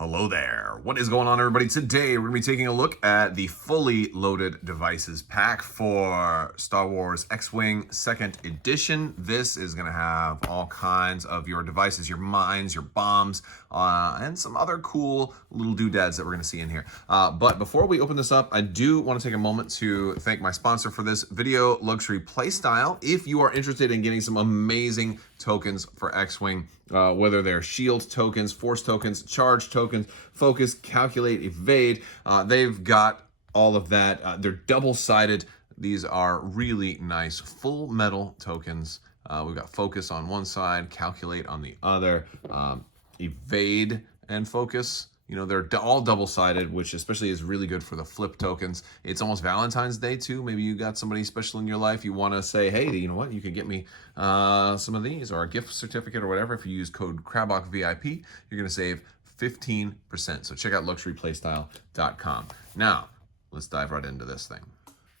Hello there. What is going on, everybody? Today, we're going to be taking a look at the fully loaded devices pack for Star Wars X-Wing 2nd Edition. This is going to have all kinds of your devices, your mines, your bombs, and some other cool little doodads that we're going to see in here. But before we open this up, I do want to take a moment to thank my sponsor for this video, Luxury Playstyle. If you are interested in getting some amazing tokens for X-Wing, whether they're shield tokens, force tokens, charge tokens, focus, calculate, evade, they've got all of that. They're double-sided. These are really nice full metal tokens. We've got focus on one side, calculate on the other, evade and focus. You know, they're all double-sided, which especially is really good for the flip tokens. It's almost Valentine's Day, too. Maybe you got somebody special in your life. You want to say, hey, you know what? You could get me some of these or a gift certificate or whatever. If you use code Crabbok VIP, you're going to save 15%. So check out luxuryplaystyle.com. Now, let's dive right into this thing.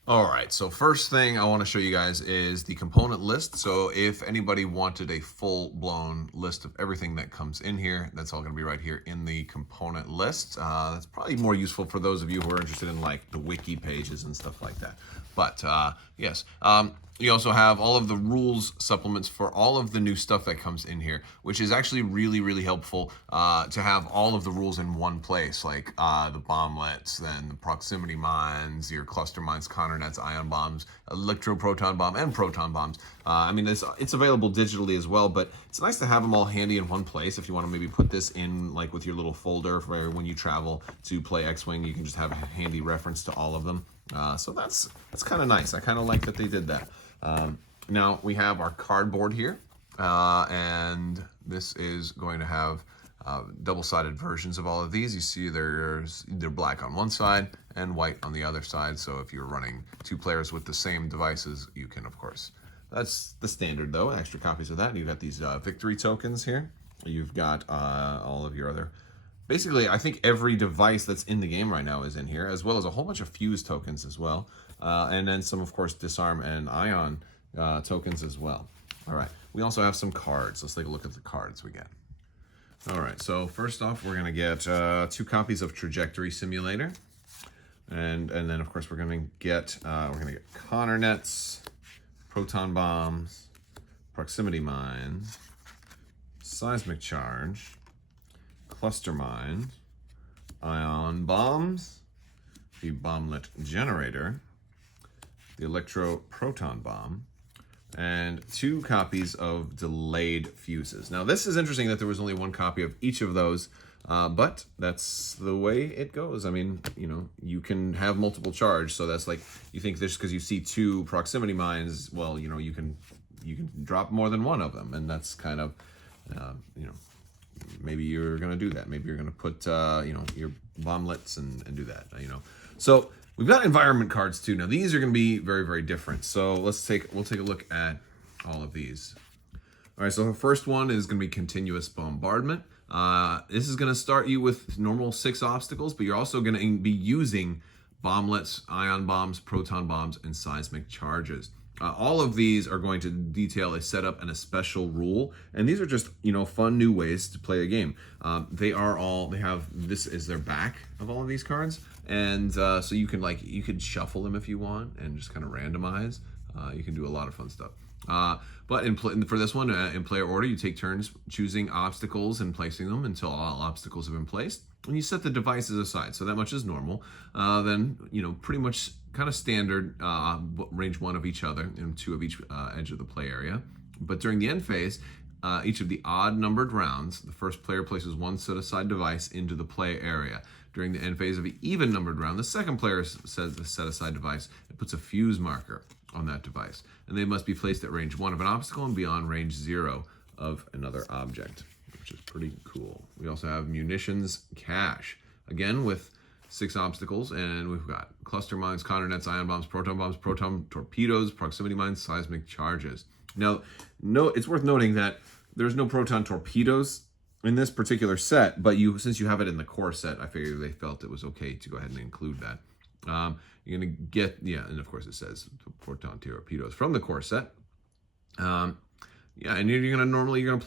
All right, so first thing I want to show you guys is the component list. So if anybody wanted a full-blown list of everything that comes in here, that's all going to be right here in the component list. That's probably more useful for those of you who are interested in like the wiki pages and stuff like that. But yes, you also have all of the rules supplements for all of the new stuff that comes in here, which is actually really, really helpful to have all of the rules in one place, like the bomblets, then the proximity mines, your cluster mines, counter nets, ion bombs, electro-proton bomb, and proton bombs. I mean, it's available digitally as well, but it's nice to have them all handy in one place. If you want to maybe put this in like with your little folder for when you travel to play X-Wing, you can just have a handy reference to all of them. So that's kind of nice. I kind of like that they did that. Now we have our cardboard here, and this is going to have double-sided versions of all of these. You see they're black on one side and white on the other side. So if you're running two players with the same devices, you can, of course. That's the standard, though. Extra copies of that. You've got these victory tokens here. You've got all of your other... Basically, I think every device that's in the game right now is in here, as well as a whole bunch of fuse tokens as well. And then some, of course, disarm and ion tokens as well. All right, we also have some cards. Let's take a look at the cards we get. All right, so first off, we're gonna get 2 copies of Trajectory Simulator. And then, of course, we're gonna get counter nets, proton bombs, proximity mines, seismic charge, cluster mines, ion bombs, the bomblet generator, the electro-proton bomb, and 2 copies of delayed fuses. Now, this is interesting that there was only 1 copy of each of those, but that's the way it goes. I mean, you know, you can have multiple charge, so that's like, you think this because you see 2 proximity mines, well, you know, you can drop more than 1 of them, and that's kind of, you know, maybe you're going to do that. Maybe you're going to put, you know, your bomblets and do that, you know. So we've got environment cards too. Now these are going to be very, very different. So we'll take a look at all of these. All right, so the first one is going to be continuous bombardment. This is going to start you with normal 6 obstacles, but you're also going to be using bomblets, ion bombs, proton bombs, and seismic charges. All of these are going to detail a setup and a special rule, and these are just, you know, fun new ways to play a game. They have this is their back of all of these cards, and so you could shuffle them if you want and just kind of randomize. You can do a lot of fun stuff. But for this one, in player order, you take turns choosing obstacles and placing them until all obstacles have been placed. And you set the devices aside, so that much is normal. Then, you know, pretty much kind of standard range 1 of each other and 2 of each edge of the play area. But during the end phase, each of the odd numbered rounds, the first player places 1 set-aside device into the play area. During the end phase of the even numbered round, the second player sets the set-aside device and puts a fuse marker on that device. And they must be placed at range 1 of an obstacle and beyond range 0 of another object, which is pretty cool. We also have munitions cache, again with 6 obstacles, and we've got cluster mines, counter nets, ion bombs, proton torpedoes, proximity mines, seismic charges. Now, it's worth noting that there's no proton torpedoes in this particular set, but since you have it in the core set, I figured they felt it was okay to go ahead and include that. You're gonna get, yeah, and of course it says proton torpedoes from the core set. Yeah, and you're gonna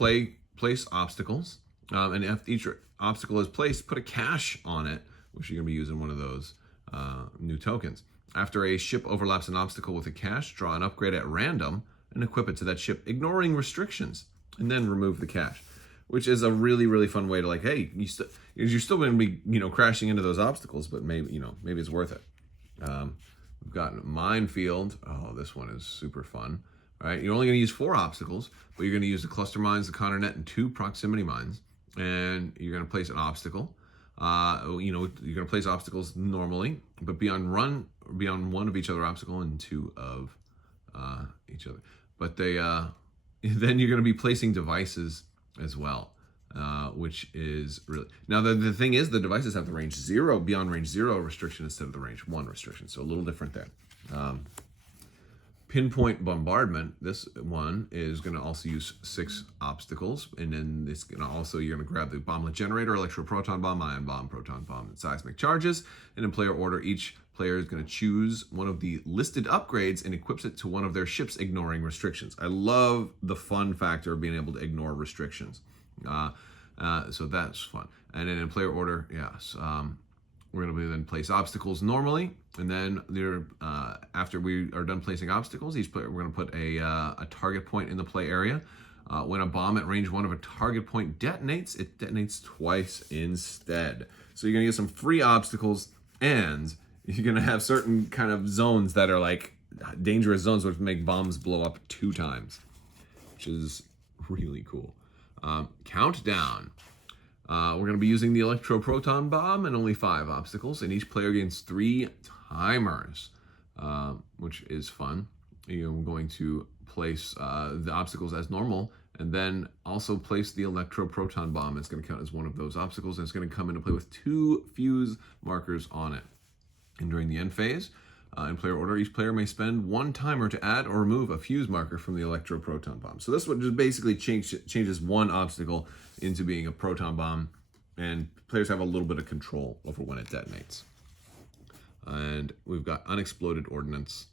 place obstacles. And if each obstacle is placed, put a cache on it, which you're going to be using one of those new tokens. After a ship overlaps an obstacle with a cache, draw an upgrade at random and equip it to that ship, ignoring restrictions, and then remove the cache, which is a really, really fun way to like, hey, you're still going to be, crashing into those obstacles, but maybe it's worth it. We've got Minefield. Oh, this one is super fun. All right, you're only going to use 4 obstacles, but you're going to use the cluster mines, the Conner net, and 2 proximity mines, and you're going to place an obstacle. You're going to place obstacles normally, but be on one of each other obstacle and 2 of each other. But then you're going to be placing devices as well, which is really... Now, the thing is, the devices have the range 0, beyond range 0 restriction instead of the range 1 restriction, so a little different there. Pinpoint bombardment, this one is going to also use 6 obstacles, and then it's going to also, you're going to grab the bomblet generator, electroproton bomb, ion bomb, proton bomb, and seismic charges, and in player order, each player is going to choose one of the listed upgrades and equips it to one of their ships, ignoring restrictions. I love the fun factor of being able to ignore restrictions. So that's fun. And then in player order, yes, we're going to then place obstacles normally, and then after we are done placing obstacles, each player, we're going to put a target point in the play area. When a bomb at range 1 of a target point detonates, it detonates twice instead. So you're going to get some free obstacles, and you're going to have certain kind of zones that are like dangerous zones, which make bombs blow up 2 times, which is really cool. Countdown. We're going to be using the electroproton bomb and only 5 obstacles, and each player gains 3 timers, which is fun. You're going to place the obstacles as normal, and then also place the electroproton bomb. It's going to count as one of those obstacles, and it's going to come into play with 2 fuse markers on it. And during the end phase, in player order, each player may spend 1 timer to add or remove a fuse marker from the electroproton bomb. So this one just basically changes 1 obstacle into being a proton bomb, and players have a little bit of control over when it detonates. And we've got unexploded ordnance,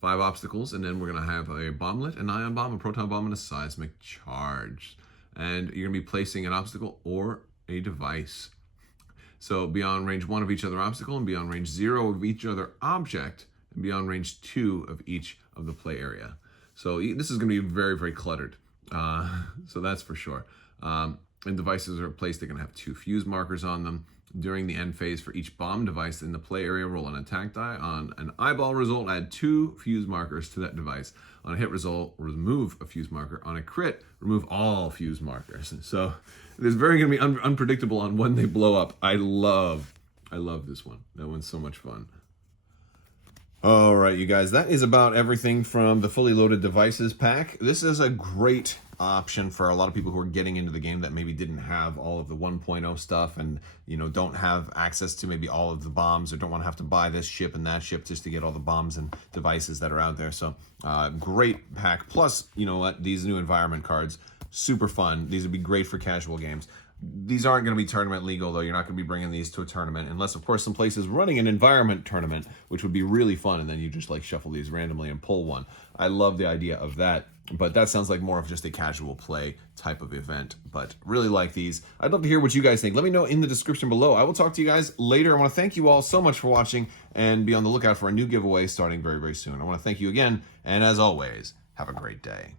5 obstacles, and then we're going to have a bomblet, an ion bomb, a proton bomb, and a seismic charge. And you're going to be placing an obstacle or a device. So beyond range 1 of each other obstacle, and beyond range 0 of each other object, and beyond range 2 of each of the play area. So this is going to be very, very cluttered. So that's for sure. And devices are placed, they're going to have 2 fuse markers on them. During the end phase, for each bomb device in the play area, roll an attack die. On an eyeball result, add 2 fuse markers to that device. On a hit result, remove a fuse marker. On a crit, remove all fuse markers. So it's very going to be unpredictable on when they blow up. I love this one. That one's so much fun. All right, you guys, that is about everything from the fully loaded devices pack. This is a great option for a lot of people who are getting into the game that maybe didn't have all of the 1.0 stuff, and don't have access to maybe all of the bombs, or don't want to have to buy this ship and that ship just to get all the bombs and devices that are out there. So great pack. Plus, you know what, these new environment cards, super fun. These would be great for casual games. These aren't going to be tournament legal, though. You're not going to be bringing these to a tournament, unless, of course, some place is running an environment tournament, which would be really fun, and then you just like shuffle these randomly and pull one. I love the idea of that, but that sounds like more of just a casual play type of event, but really like these. I'd love to hear what you guys think. Let me know in the description below. I will talk to you guys later. I want to thank you all so much for watching, and be on the lookout for a new giveaway starting very, very soon. I want to thank you again, and as always, have a great day.